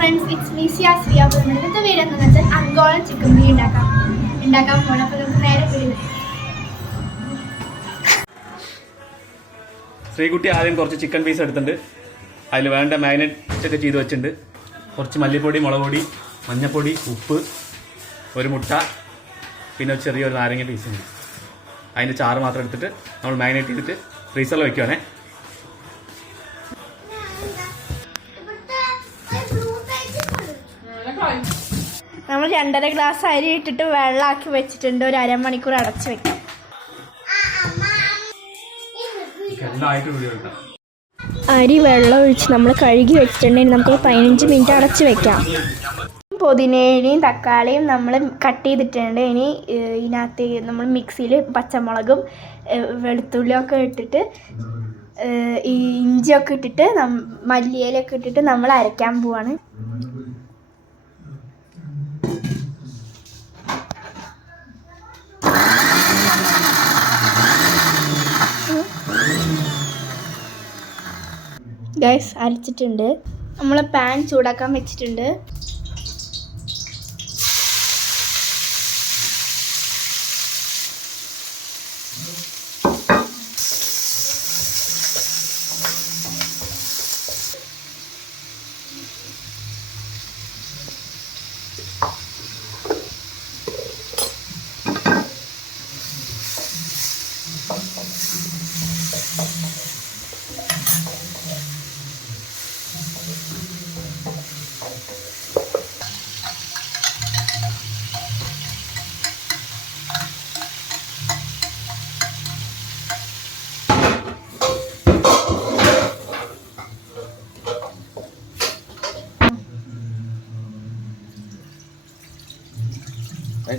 Friends, it's me സിയാസ്രിയ. അപ്പോൾ നമ്മുടെ ഇന്നത്തെ വീഡിയോ എന്താണെന്ന് വെച്ചാൽ അങ്കോളം ചിക്കൻ ബിരിയാണി ഉണ്ടാക്കാൻ പോകണം. അപ്പോൾ നമുക്ക് നേരെ വീഡിയോ. ശ്രീകുട്ടി ആദ്യം കുറച്ച് ചിക്കൻ പീസ് എടുത്തിട്ടുണ്ട്. അതിൽ വേണ്ട മാരിനേറ്റ് ഒക്കെ ചെയ്ത് വെച്ചിട്ടുണ്ട്. കുറച്ച് മല്ലിപ്പൊടി, മുളക് പൊടി, മഞ്ഞൾപ്പൊടി, ഉപ്പ്, ഒരു മുട്ട, പിന്നെ ചെറിയൊരു നാരങ്ങ പീസ് ഉണ്ട്. അതിൻ്റെ ചാറ് മാത്രം എടുത്തിട്ട് നമ്മൾ മാരിനേറ്റ് ചെയ്തിട്ട് ഫ്രീസറിൽ വെക്കുവാണേ. നമ്മൾ 2.5 ഗ്ലാസ് അരി ഇട്ടിട്ട് വെള്ളമാക്കി വെച്ചിട്ടുണ്ട്. ഒരു അരമണിക്കൂർ അടച്ചു വെക്കാം. അരി വെള്ളം ഒഴിച്ച് നമ്മൾ കഴുകി വെച്ചിട്ടുണ്ടെങ്കിൽ നമുക്ക് 15 മിനിറ്റ് അടച്ചു വെക്കാം. പുതിനയും തക്കാളിയും നമ്മൾ കട്ട് ചെയ്തിട്ടുണ്ട്. ഇനി ഇതിനകത്ത് നമ്മൾ മിക്സിയിൽ പച്ചമുളകും വെളുത്തുള്ളിയൊക്കെ ഇട്ടിട്ട് ഈ ഇഞ്ചിയൊക്കെ ഇട്ടിട്ട് മല്ലിയിലൊക്കെ ഇട്ടിട്ട് നമ്മൾ അരയ്ക്കാൻ പോവാണ്. ഗൈസ്, അരച്ചിട്ടുണ്ട്. നമ്മൾ പാൻ ചൂടാക്കാൻ വെച്ചിട്ടുണ്ട്.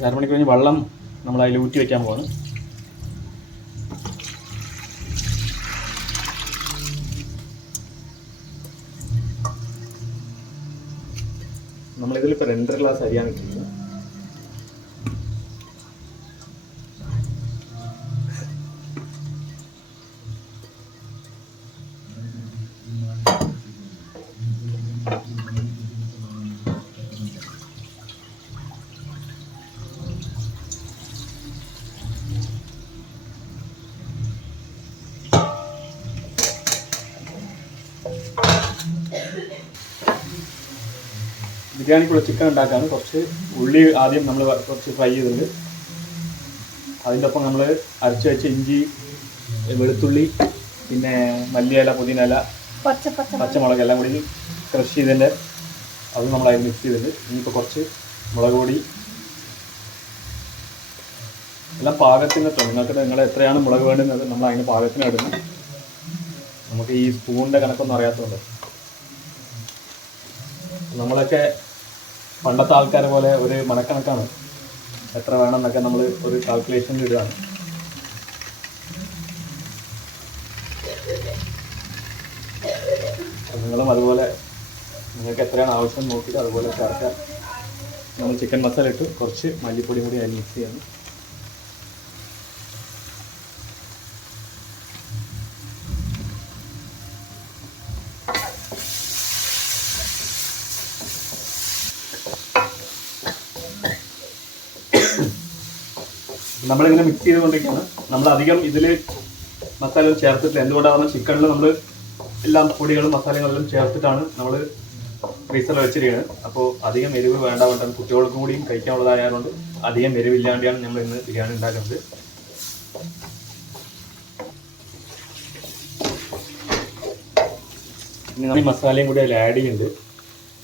അരമണിക്കൂർ കഴിഞ്ഞ് വെള്ളം നമ്മൾ അതിൽ ഊറ്റി വയ്ക്കാൻ പോവാണ്. നമ്മളിതിലിപ്പോൾ 2.5 ഗ്ലാസ് അരിയാണ് ഇട്ടിരിക്കുന്നത്. ബിരിയാണിക്കുള്ള ചിക്കൻ ഉണ്ടാക്കാൻ കുറച്ച് ഉള്ളി ആദ്യം നമ്മൾ കുറച്ച് ഫ്രൈ ചെയ്തിട്ടുണ്ട്. അതിൻ്റെ ഒപ്പം നമ്മൾ അരച്ച് വെച്ച ഇഞ്ചി, വെളുത്തുള്ളി, പിന്നെ മല്ലിയില, പുതിനയില, പച്ചമുളക് എല്ലാം കൂടി ക്രഷ് ചെയ്തതിൻ്റെ അത് നമ്മൾ അതിൽ മിക്സ് ചെയ്തിട്ട് ഇനിയിപ്പോൾ കുറച്ച് മുളക് പൊടി എല്ലാം പാകത്തിന് നിങ്ങൾ എത്രയാണ് മുളക് വേണ്ടുന്നത് നമ്മൾ അതിന് പാകത്തിന് ഇടുന്നു. നമുക്ക് ഈ സ്പൂണിൻ്റെ കണക്കൊന്നും അറിയാത്തതുകൊണ്ട് നമ്മളൊക്കെ പണ്ടത്തെ ആൾക്കാരെ പോലെ ഒരു മനക്കണക്കാണ്, എത്ര വേണമെന്നൊക്കെ നമ്മൾ ഒരു കാൽക്കുലേഷനിൽ ഇടുകയാണ്. നിങ്ങളും അതുപോലെ നിങ്ങൾക്ക് എത്രയാണ് ആവശ്യം നോക്കിയിട്ട് അതുപോലെ ചേർക്കുക. നമ്മൾ ചിക്കൻ മസാല ഇട്ട് കുറച്ച് മല്ലിപ്പൊടി കൂടി അതിൽ മിക്സ് ചെയ്യണം. നമ്മളിങ്ങനെ മിക്സ് ചെയ്തുകൊണ്ടിരിക്കുകയാണ്. നമ്മൾ അധികം ഇതിൽ മസാല ചേർത്തിട്ടില്ല. എന്തുകൊണ്ടാണ് ചിക്കനിൽ നമ്മൾ എല്ലാ പൊടികളും മസാലകളെല്ലാം ചേർത്തിട്ടാണ് നമ്മൾ ഫ്രീസറിൽ വെച്ചിരിക്കുന്നത്. അപ്പോൾ അധികം എരിവ് വേണ്ട വേണ്ട കുട്ടികൾക്കും കൂടിയും കഴിക്കാനുള്ളതായതുകൊണ്ട് അധികം എരിവില്ലാണ്ടാണ് നമ്മൾ ഇന്ന് ബിരിയാണി ഉണ്ടാക്കുന്നത്. പിന്നെ നമ്മൾ ഈ മസാലയും കൂടി അതിൽ ആഡ് ചെയ്യുന്നുണ്ട്.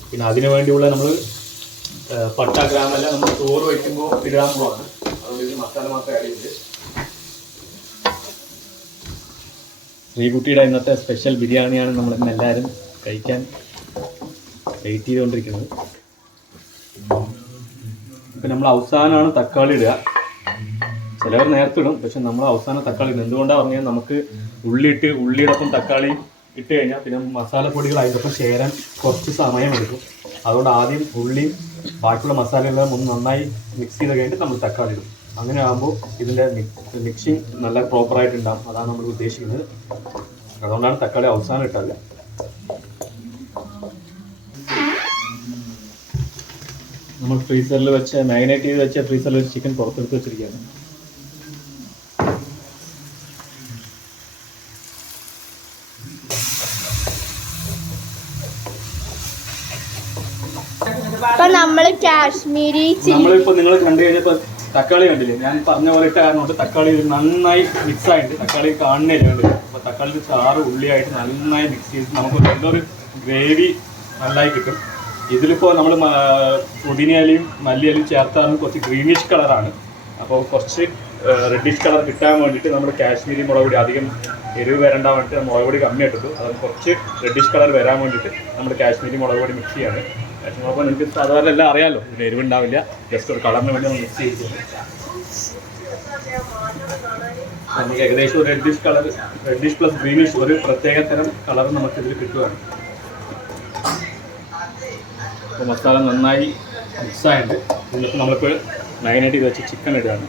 പിന്നെ അതിന് വേണ്ടിയുള്ള നമ്മൾ പട്ട, ഗ്രാമെല്ലാം നമ്മൾ ചോറ് വയ്ക്കുമ്പോൾ ഇടാൻ പോവാണ്. അതുകൊണ്ട് ഇതിന് മസാല മാത്രം ആഡ് ചെയ്ത് ശ്രീകുട്ടിയുടെ ഇന്നത്തെ സ്പെഷ്യൽ ബിരിയാണിയാണ് നമ്മൾ ഇന്ന് എല്ലാവരും കഴിക്കാൻ വെയിറ്റ് ചെയ്തുകൊണ്ടിരിക്കുന്നത്. ഇപ്പം നമ്മൾ അവസാനമാണ് തക്കാളി ഇടുക. ചിലവർ നേരത്തെ ഇടും, പക്ഷെ നമ്മൾ അവസാനം തക്കാളി ഇടും. എന്തുകൊണ്ടാണ് പറഞ്ഞാൽ നമുക്ക് ഉള്ളിയോടൊപ്പം തക്കാളി ഇട്ട് കഴിഞ്ഞാൽ പിന്നെ മസാലപ്പൊടികൾ അതിനൊപ്പം ചേരാൻ കുറച്ച് സമയമെടുക്കും. അതുകൊണ്ട് ആദ്യം ഉള്ളിയും ബാക്കിയുള്ള മസാലകളെല്ലാം ഒന്ന് നന്നായി മിക്സ് ചെയ്ത് കഴിഞ്ഞിട്ട് നമ്മൾ തക്കാളി ഇടും. അങ്ങനെ ആകുമ്പോൾ ഇതിൻ്റെ മിക്സിങ് നല്ല പ്രോപ്പറായിട്ടുണ്ടാകും. അതാണ് നമ്മൾ ഉദ്ദേശിക്കുന്നത്. അതുകൊണ്ടാണ് തക്കാളി അവസാനം ഇട്ടല്ല. നമ്മൾ ഫ്രീസറിൽ വെച്ച് മാഗ്നേറ്റ് ചെയ്ത് വെച്ച ഫ്രീസറിൽ വെച്ച് ചിക്കൻ പുറത്തെടുത്ത് വെച്ചിരിക്കുകയാണ്. നമ്മളിപ്പോൾ നിങ്ങൾ കണ്ടു കഴിഞ്ഞപ്പോൾ തക്കാളി കണ്ടില്ലേ, ഞാൻ പറഞ്ഞ പോലെ ഇട്ട കാരണം കൊണ്ട് തക്കാളി നന്നായി മിക്സ് ആയിട്ട് തക്കാളി കാണുന്നില്ല കണ്ടില്ല. അപ്പോൾ തക്കാളി ചാറ് ഉള്ളിയായിട്ട് നന്നായി മിക്സ് ചെയ്ത് നമുക്ക് നല്ലൊരു ഗ്രേവി നന്നായി കിട്ടും. ഇതിലിപ്പോൾ നമ്മൾ പുതിനയിലയും മല്ലിയിലയും ചേർത്താറും കുറച്ച് ഗ്രീനിഷ് കളറാണ്. അപ്പോൾ കുറച്ച് റെഡിഷ് കളർ കിട്ടാൻ വേണ്ടിയിട്ട് നമ്മൾ കാശ്മീരി മുളക് പൊടി അധികം എരിവ് വരണ്ടാൻ വേണ്ടിയിട്ട് മുളക് പൊടി കമ്മിയായിട്ടിട്ടു. അത് കുറച്ച് റെഡിഷ് കളർ വരാൻ വേണ്ടിയിട്ട് നമ്മൾ കാശ്മീരി മുളക് പൊടി മിക്സ് ചെയ്യാണ്. കാശ്മീരി മുളക് പൊടി നിങ്ങൾക്ക് സാധാരണ എല്ലാം അറിയാമല്ലോ, ഇതിന് എരിവുണ്ടാവില്ല, ജസ്റ്റ് ഒരു കളറിന് വേണ്ടി നമ്മൾ മിക്സ് ചെയ്ത് നമുക്ക് ഏകദേശം ഒരു reddish colour, reddish plus greenish ഒരു പ്രത്യേക തരം കളർ നമുക്ക് ഇതിൽ കിട്ടുകയാണ്. അപ്പോൾ മസാല നന്നായി മിക്സായിട്ട് ഇതിപ്പോൾ നമ്മളിപ്പോൾ മാഗ്നേറ്റ് ചെയ്ത് വെച്ച് ചിക്കൻ ഇടുകയാണ്.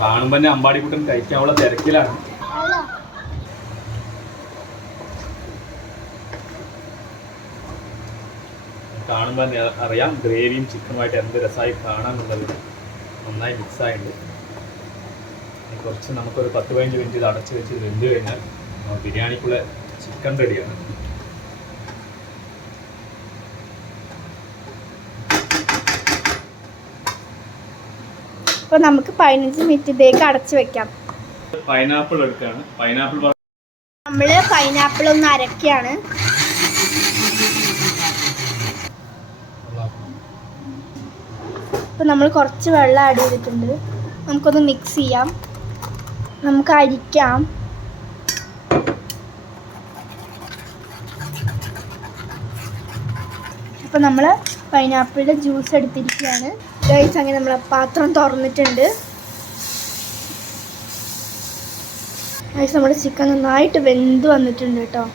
കാണുമ്പോൾ തന്നെ അമ്പാടിക്കുട്ടൻ കഴിക്കാനുള്ള തിരക്കിലാണ്. കാണുമ്പോൾ അറിയാം ഗ്രേവിയും ചിക്കനുമായിട്ട് എന്ത് രസമായി കാണാനുള്ളത്. നന്നായി മിക്സായിട്ട് കുറച്ച് നമുക്കൊരു 10-15 മിനിറ്റ് ഇത് അടച്ച് വെച്ച് വെന്ത് കഴിഞ്ഞാൽ ബിരിയാണിക്കുള്ള ചിക്കൻ റെഡിയാണ്. അപ്പോൾ നമുക്ക് 15 മിനിറ്റിലേക്ക് അടച്ച് വെക്കാം. പൈനാപ്പിൾ എടുക്കുകയാണ്. നമ്മൾ പൈനാപ്പിൾ ഒന്ന് അരക്കുകയാണ്. അപ്പോൾ നമ്മൾ കുറച്ച് വെള്ളം ആഡ് ചെയ്തിട്ടുണ്ട്. നമുക്കൊന്ന് മിക്സ് ചെയ്യാം, നമുക്ക് അരിക്കാം. അപ്പോൾ നമ്മൾ പൈനാപ്പിളിൻ്റെ ജ്യൂസ് എടുത്തിരിക്കുകയാണ്. ഗൈസ്, അങ്ങനെ നമ്മൾ പാത്രം തുറന്നിട്ടുണ്ട്. ഗൈസ്, നമ്മുടെ ചിക്കൻ നന്നായിട്ട് വെന്ത് വന്നിട്ടുണ്ട് കേട്ടോ.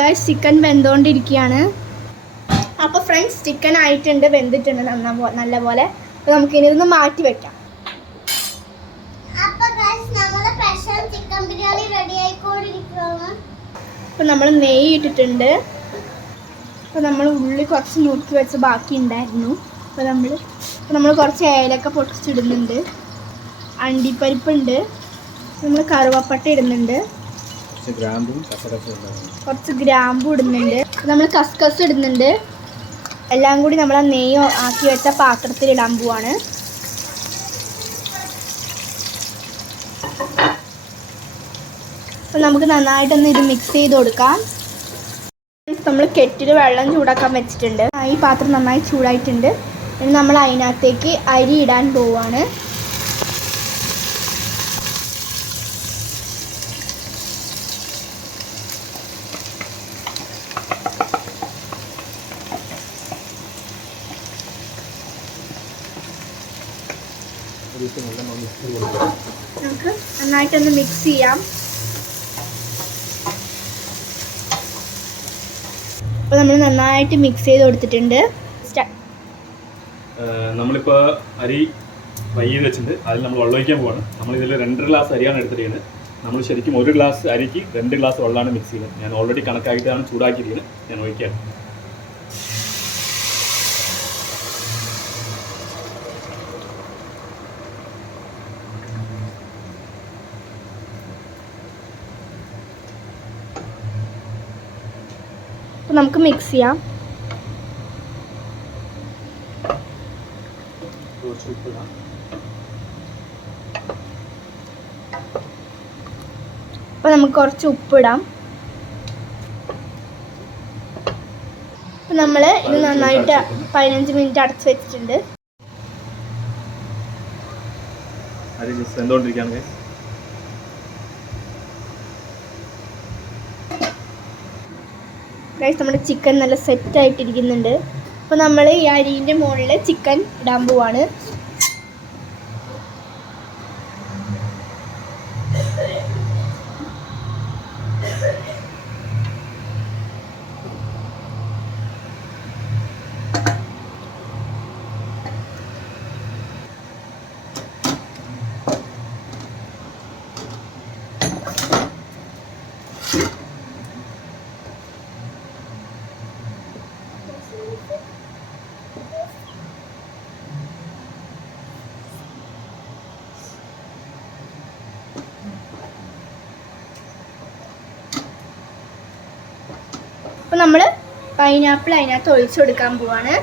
ഗൈസ്, ചിക്കൻ വെന്തുകൊണ്ടിരിക്കുകയാണ്. അപ്പോൾ ഫ്രണ്ട്സ്, ചിക്കൻ ആയിട്ടുണ്ട്, വെന്തിട്ടുണ്ട് നല്ല പോലെ. അപ്പോൾ നമുക്കിനി ഇതൊന്ന് മാറ്റി വെക്കാം. അപ്പോൾ നമ്മൾ നെയ്യ് ഇട്ടിട്ടുണ്ട്. അപ്പോൾ നമ്മൾ ഉള്ളി കുറച്ച് നുറുക്കി വെച്ച് ബാക്കി ഉണ്ടായിരുന്നു. അപ്പോൾ നമ്മൾ കുറച്ച് ഏലക്ക പൊട്ടിച്ചിടുന്നുണ്ട്, അണ്ടിപ്പരിപ്പുണ്ട്, നമ്മൾ കറുവപ്പട്ട ഇടുന്നുണ്ട്, കുറച്ച് ഗ്രാമ്പു ഇടുന്നുണ്ട്, നമ്മൾ കസ്കസ് ഇടുന്നുണ്ട്. എല്ലാം കൂടി നമ്മൾ ആ നെയ്യ് ആക്കി വെച്ച പാത്രത്തിൽ ഇടാൻ പോവാണ്. അപ്പോൾ നമുക്ക് നന്നായിട്ടൊന്ന് ഇത് മിക്സ് ചെയ്ത് കൊടുക്കാം. നമ്മൾ കെറ്റിൽ വെള്ളം ചൂടാക്കാൻ വെച്ചിട്ടുണ്ട്. ഈ പാത്രം നന്നായി ചൂടായിട്ടുണ്ട്. ഇനി നമ്മൾ അതിനകത്തേക്ക് അരി ഇടാൻ പോവുകയാണ്. നമുക്ക് നന്നായിട്ടൊന്ന് മിക്സ് ചെയ്യാം. അപ്പോൾ നമ്മൾ നന്നായിട്ട് മിക്സ് ചെയ്ത് കൊടുത്തിട്ടുണ്ട്. നമ്മളിപ്പോൾ അരി ഫ്രൈ ചെയ്ത് വെച്ചിട്ടുണ്ട്. അതിൽ നമ്മൾ വെള്ളം ഒഴിക്കാൻ പോവാണ്. നമ്മളിതിൽ 2 ഗ്ലാസ് അരിയാണ് എടുത്തിരിക്കുന്നത്. നമ്മൾ ശരിക്കും 1 ഗ്ലാസ് അരിക്ക് 2 ഗ്ലാസ് വെള്ളമാണ് മിക്സ് ചെയ്യുന്നത്. ഞാൻ ഓൾറെഡി കണക്കാക്കിയിട്ടാണ് ചൂടാക്കിയിരിക്കുന്നത്. ഞാൻ ഒഴിക്കാം. അപ്പോൾ നമുക്ക് മിക്സ് ചെയ്യാം. അപ്പോൾ നമുക്ക് കുറച്ച് ഉപ്പിടാം. അപ്പോൾ നമ്മൾ ഇത് നന്നായിട്ട് 15 മിനിറ്റ് അടച്ച് വെച്ചിട്ടുണ്ട്. ഗൈസ്, നമ്മുടെ ചിക്കൻ നല്ല സെറ്റായിട്ടിരിക്കുന്നുണ്ട്. അപ്പോൾ നമ്മൾ ഈ അരിൻ്റെ മുകളിൽ ചിക്കൻ ഇടാൻ പോവാണ്. അപ്പോൾ നമ്മൾ പൈനാപ്പിൾ അതിനകത്ത് ഒഴിച്ചു കൊടുക്കാൻ പോവാണ്.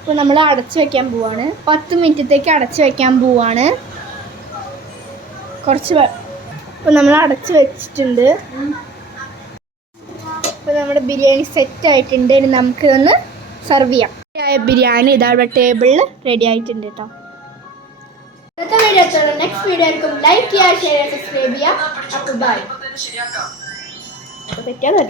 അപ്പോൾ നമ്മൾ അടച്ചു വെക്കാൻ പോവാണ്. 10 മിനിറ്റത്തേക്ക് അടച്ചു വെക്കാൻ പോവാണ്. അപ്പോൾ നമ്മൾ അടച്ചു വെച്ചിട്ടുണ്ട്. അപ്പോൾ നമ്മുടെ ബിരിയാണി സെറ്റ് ആയിട്ടുണ്ട്. ഇനി നമുക്കിതൊന്ന് സെർവ് ചെയ്യാം. ബിരിയാണി ഇതാ ഇവിടെ ടേബിളിൽ റെഡി ആയിട്ടുണ്ട് കേട്ടോ. ഇന്നത്തെ വീഡിയോ നെക്സ്റ്റ് വീഡിയോ ആയിരിക്കും. ലൈക്ക് ചെയ്യുക, ഷെയർ ചെയ്യുക, സബ്സ്ക്രൈബ് ചെയ്യുക. അപ്പോൾ ബൈ. അപ്പോൾ തെറ്റാതെ